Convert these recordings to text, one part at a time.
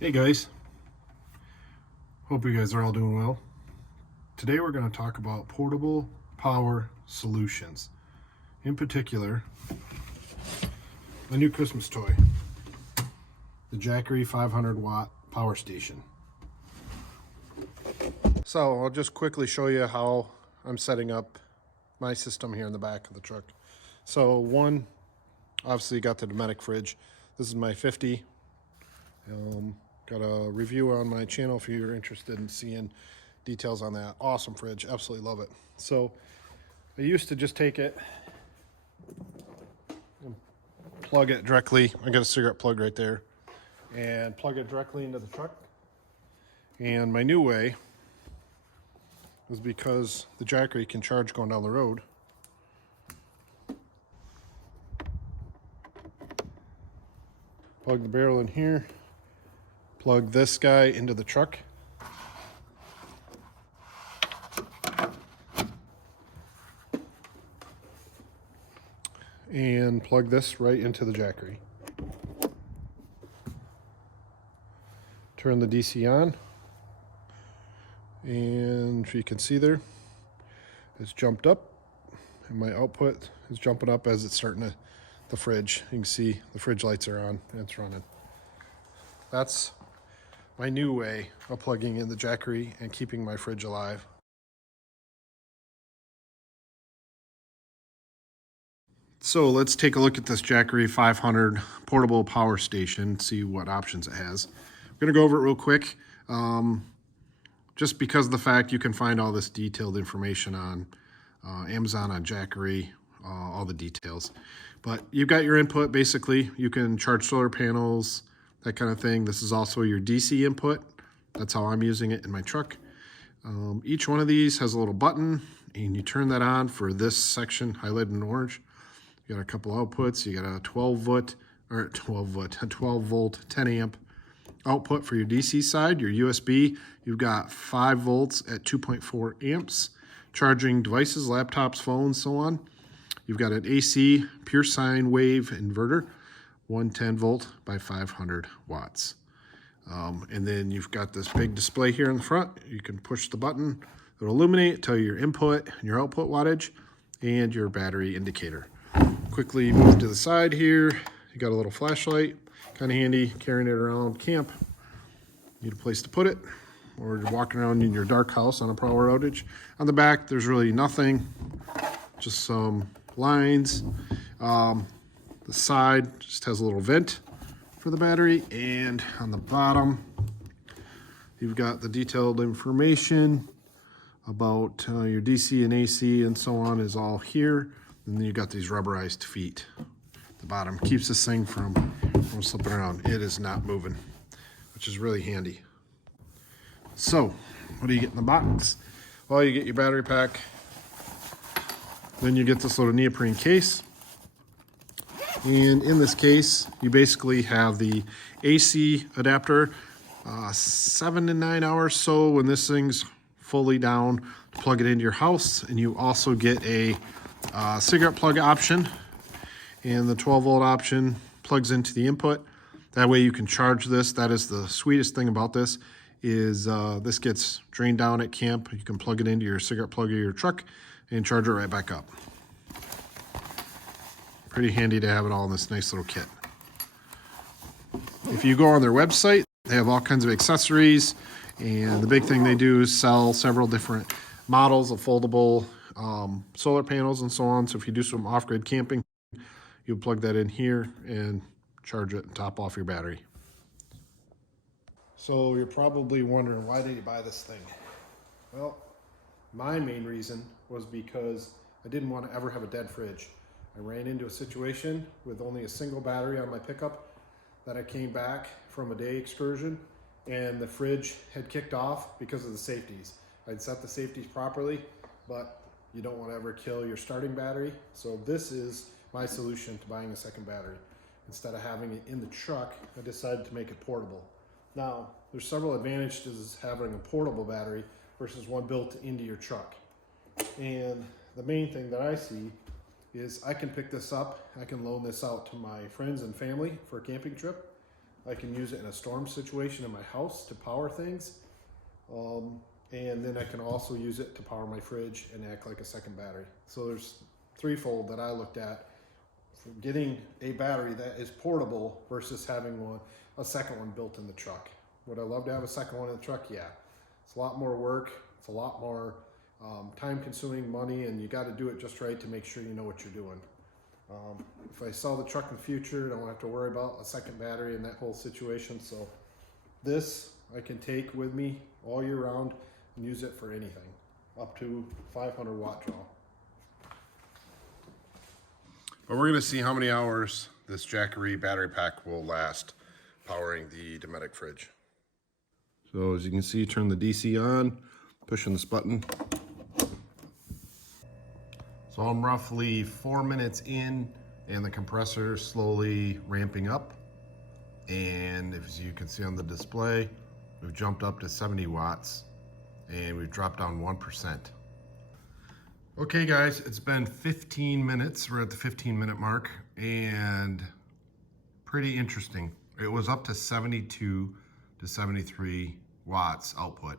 Hey guys, hope you guys are all doing well. Today we're going to talk about portable power solutions. In particular, my new Christmas toy, the Jackery 500 watt power station. So I'll just quickly show you how I'm setting up my system here in the back of the truck. So one, obviously got the Dometic fridge. This is my 50. Got a review on my channel if you're interested in seeing details on that. Awesome fridge, absolutely love it. So I used to just take it and plug it directly. I got a cigarette plug right there, and plug it directly into the truck. And my new way is because the Jackery can charge going down the road. Plug the barrel in here, plug this guy into the truck. And plug this right into the Jackery. Turn the DC on. And if you can see there, it's jumped up. And my output is jumping up as it's starting the fridge. You can see the fridge lights are on and it's running. That's my new way of plugging in the Jackery and keeping my fridge alive. So let's take a look at this Jackery 500 portable power station, see what options it has. I'm gonna go over it real quick. Just because of the fact you can find all this detailed information on Amazon, on Jackery, all the details. But you've got your input, basically. You can charge solar panels, that kind of thing. This is also your DC input. That's how I'm using it in my truck. Each one of these has a little button, and you turn that on for this section highlighted in orange. You got a couple outputs. You got a 12 volt, 10 amp output for your DC side. Your USB, you've got 5 volts at 2.4 amps, charging devices, laptops, phones, so on. You've got an AC pure sine wave inverter, 110 volt by 500 watts. And then you've got this big display here in the front. You can push the button. It'll illuminate, tell you your input and your output wattage and your battery indicator. Quickly move to the side here. You got a little flashlight, kind of handy carrying it around camp. Need a place to put it, or you're walking around in your dark house on a power outage. On the back, there's really nothing, just some lines. The side just has a little vent for the battery, and on the bottom, you've got the detailed information about your DC and AC and so on is all here. And then you got these rubberized feet. The bottom keeps this thing from slipping around. It is not moving, which is really handy. So, what do you get in the box? Well, you get your battery pack. Then you get this little neoprene case. And in this case, you basically have the AC adapter, 7 to 9 hours so when this thing's fully down to plug it into your house. And you also get a cigarette plug option, and the 12 volt option plugs into the input. That way you can charge this. That is the sweetest thing about this, is this gets drained down at camp. You can plug it into your cigarette plug of your truck and charge it right back up. Pretty handy to have it all in this nice little kit. If you go on their website, they have all kinds of accessories, and the big thing they do is sell several different models of foldable solar panels and so on. So if you do some off-grid camping, you plug that in here and charge it and top off your battery. So you're probably wondering, why did you buy this thing? Well, my main reason was because I didn't want to ever have a dead fridge. I ran into a situation with only a single battery on my pickup that I came back from a day excursion, and the fridge had kicked off because of the safeties. I'd set the safeties properly, but you don't want to ever kill your starting battery. So this is my solution to buying a second battery. Instead of having it in the truck, I decided to make it portable. Now, there's several advantages having a portable battery versus one built into your truck. And the main thing that I see is I can pick this up, I can loan this out to my friends and family for a camping trip. I can use it in a storm situation in my house to power things. And then I can also use it to power my fridge and act like a second battery. So there's threefold that I looked at for getting a battery that is portable versus having a second one built in the truck. Would I love to have a second one in the truck? Yeah. It's a lot more work. It's a lot more time consuming, money, and you got to do it just right to make sure you know what you're doing. If I sell the truck in the future, I don't have to worry about a second battery and that whole situation. So this I can take with me all year round and use it for anything, up to 500 watt draw. But we're gonna see how many hours this Jackery battery pack will last powering the Dometic fridge. So as you can see, turn the DC on, pushing this button. So I'm roughly 4 minutes in and the compressor is slowly ramping up. And as you can see on the display, we've jumped up to 70 watts and we've dropped down 1%. Okay guys, it's been 15 minutes. We're at the 15-minute mark and pretty interesting. It was up to 72 to 73 watts output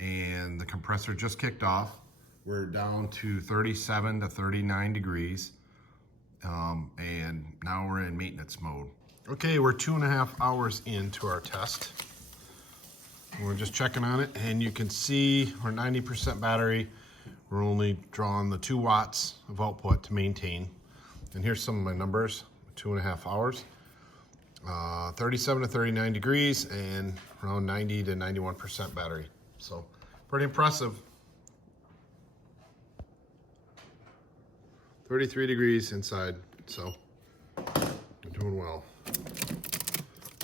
and the compressor just kicked off. We're down to 37 to 39 degrees and now we're in maintenance mode. Okay, we're 2.5 hours into our test. We're just checking on it and you can see we're 90% battery. We're only drawing the 2 watts of output to maintain. And here's some of my numbers, 2.5 hours. 37 to 39 degrees and around 90 to 91% battery. So pretty impressive. 33 degrees inside, so we're doing well.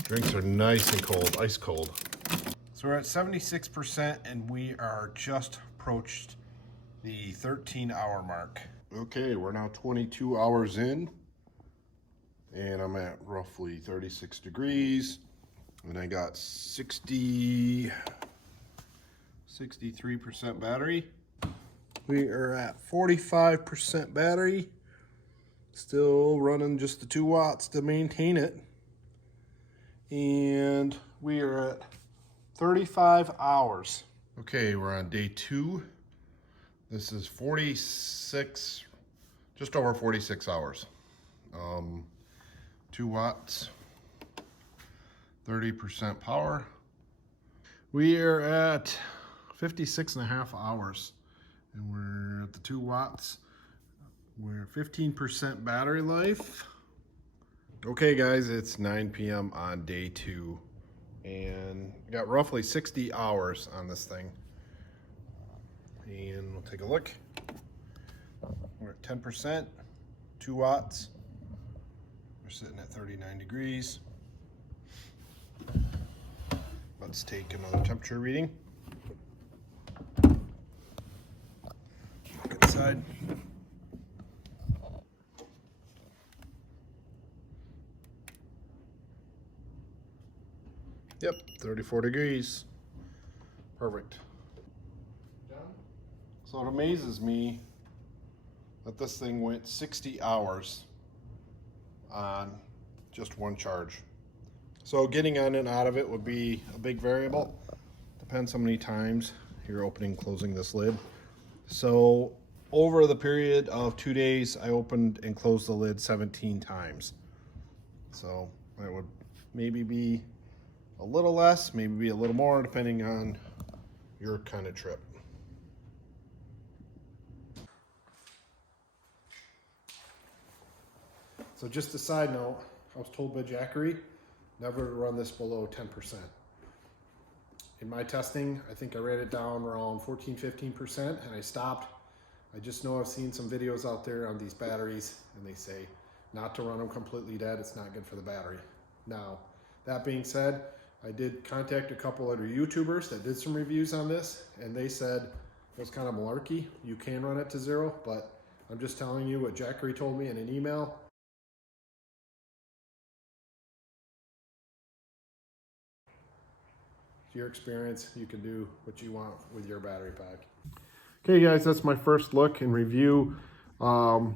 Drinks are nice and cold, ice cold. So we're at 76% and we are just approached the 13-hour mark. Okay, we're now 22 hours in and I'm at roughly 36 degrees and I got 63% battery. We are at 45% battery, still running just the 2 watts to maintain it. And we are at 35 hours. Okay, we're on day 2. This is 46, just over 46 hours. 2 watts, 30% power. We are at 56.5 hours. And we're at the 2 watts. We're 15% battery life. Okay guys, it's 9 p.m. on day 2. And we got roughly 60 hours on this thing. And we'll take a look. We're at 10%, 2 watts. We're sitting at 39 degrees. Let's take another temperature reading. Inside. Yep, 34 degrees. Perfect. So it amazes me that this thing went 60 hours on just one charge. So getting on and out of it would be a big variable. Depends how many times you're opening and closing this lid. So over the period of 2 days, I opened and closed the lid 17 times. So that would maybe be a little less, maybe be a little more, depending on your kind of trip. So just a side note, I was told by Jackery never to run this below 10%. In my testing, I think I ran it down around 14-15% and I stopped. I just know I've seen some videos out there on these batteries and they say not to run them completely dead, it's not good for the battery. Now, that being said, I did contact a couple other YouTubers that did some reviews on this and they said it was kind of malarkey. You can run it to 0, but I'm just telling you what Jackery told me in an email. Your experience, you can do what you want with your battery pack. Okay guys, that's my first look and review of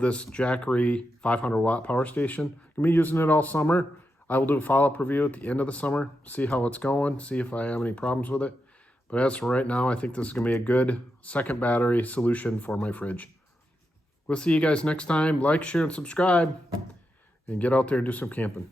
this Jackery 500 watt power station. I'm gonna be using it all summer. I will do a follow-up review at the end of the summer, see how it's going, see if I have any problems with it. But as for right now, I think this is going to be a good second battery solution for my fridge. We'll see you guys next time. Like, share, and subscribe. And get out there and do some camping.